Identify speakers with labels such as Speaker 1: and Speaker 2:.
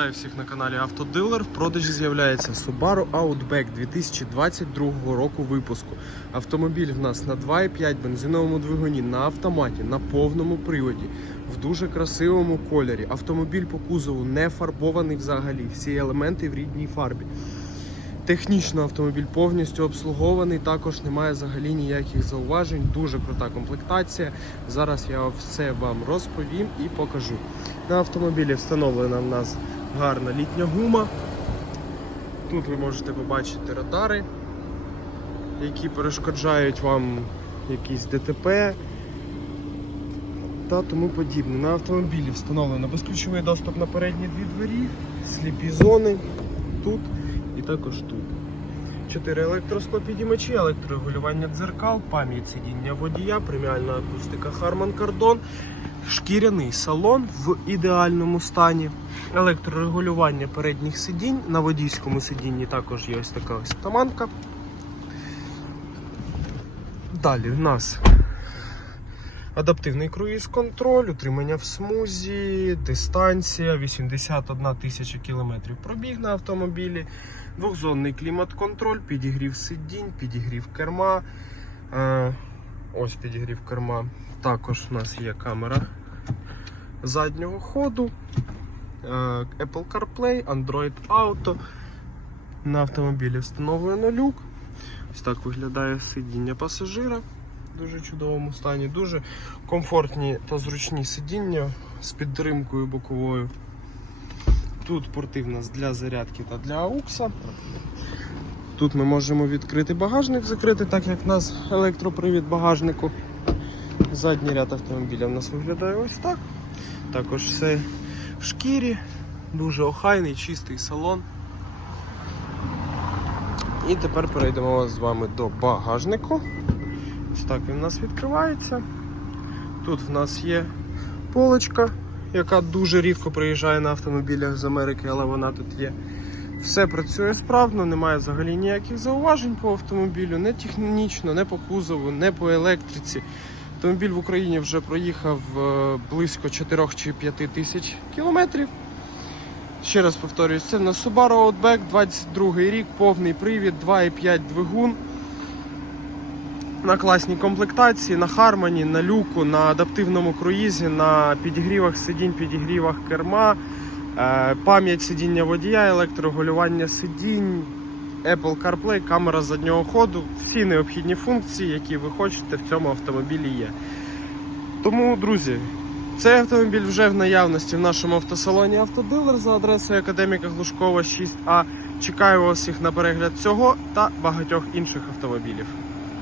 Speaker 1: Вітаю всіх на каналі Автодилер. В продажі з'являється Subaru Outback 2022 року випуску. Автомобіль в нас на 2,5 бензиновому двигуні, на автоматі, на повному приводі, в дуже красивому кольорі. Автомобіль по кузову не фарбований взагалі. Всі елементи в рідній фарбі. Технічно автомобіль повністю обслугований, також немає взагалі ніяких зауважень. Дуже крута комплектація. Зараз я все вам розповім і покажу. На автомобілі встановлена в нас гарна літня гума. Тут ви можете побачити радари, які перешкоджають вам якісь ДТП та тому подібне. На автомобілі встановлено безключовий доступ на передні дві двері, сліпі зони тут і також тут. Чотири електросклопідімачі, електрорегулювання дзеркал, пам'ять сидіння водія, преміальна акустика Harman Kardon, шкіряний салон в ідеальному стані, електрорегулювання передніх сидінь. На водійському сидінні також є ось така ось таманка. Далі в нас адаптивний круїз-контроль, утримання в смузі, дистанція, 81 тисяча кілометрів пробіг на автомобілі, двохзонний клімат-контроль, підігрів сидінь, підігрів керма. Ось підігрів керма. Також у нас є камера заднього ходу, е, Apple CarPlay, Android Auto. На автомобілі встановлено люк. Ось так виглядає сидіння пасажира в дуже чудовому стані. Дуже комфортні та зручні сидіння з підтримкою боковою. Тут порти в нас для зарядки та для аукса. Тут ми можемо відкрити багажник, закрити, так як в нас електропривід багажнику. Задній ряд автомобіля в нас виглядає ось так. Також все в шкірі, дуже охайний, чистий салон. І тепер перейдемо з вами до багажнику. Ось так він у нас відкривається. Тут в нас є полочка, яка дуже рідко приїжджає на автомобілях з Америки, але вона тут є. Все працює справно, немає взагалі ніяких зауважень по автомобілю, не технічно, не по кузову, не по електриці. Автомобіль в Україні вже проїхав е, близько 4 чи 5 тисяч кілометрів. Ще раз повторюю, це на Subaru Outback, 22 рік, повний привід, 2,5 двигун. На класній комплектації, на Хармані, на люку, на адаптивному круїзі, на підігрівах сидінь, підігрівах керма, пам'ять сидіння водія, електрорегулювання сидінь, Apple CarPlay, камера заднього ходу, всі необхідні функції, які ви хочете в цьому автомобілі є. Тому, друзі, цей автомобіль вже в наявності в нашому автосалоні Автодилер за адресою Академіка Глушкова 6А. Чекаю вас всіх на перегляд цього та багатьох інших автомобілів.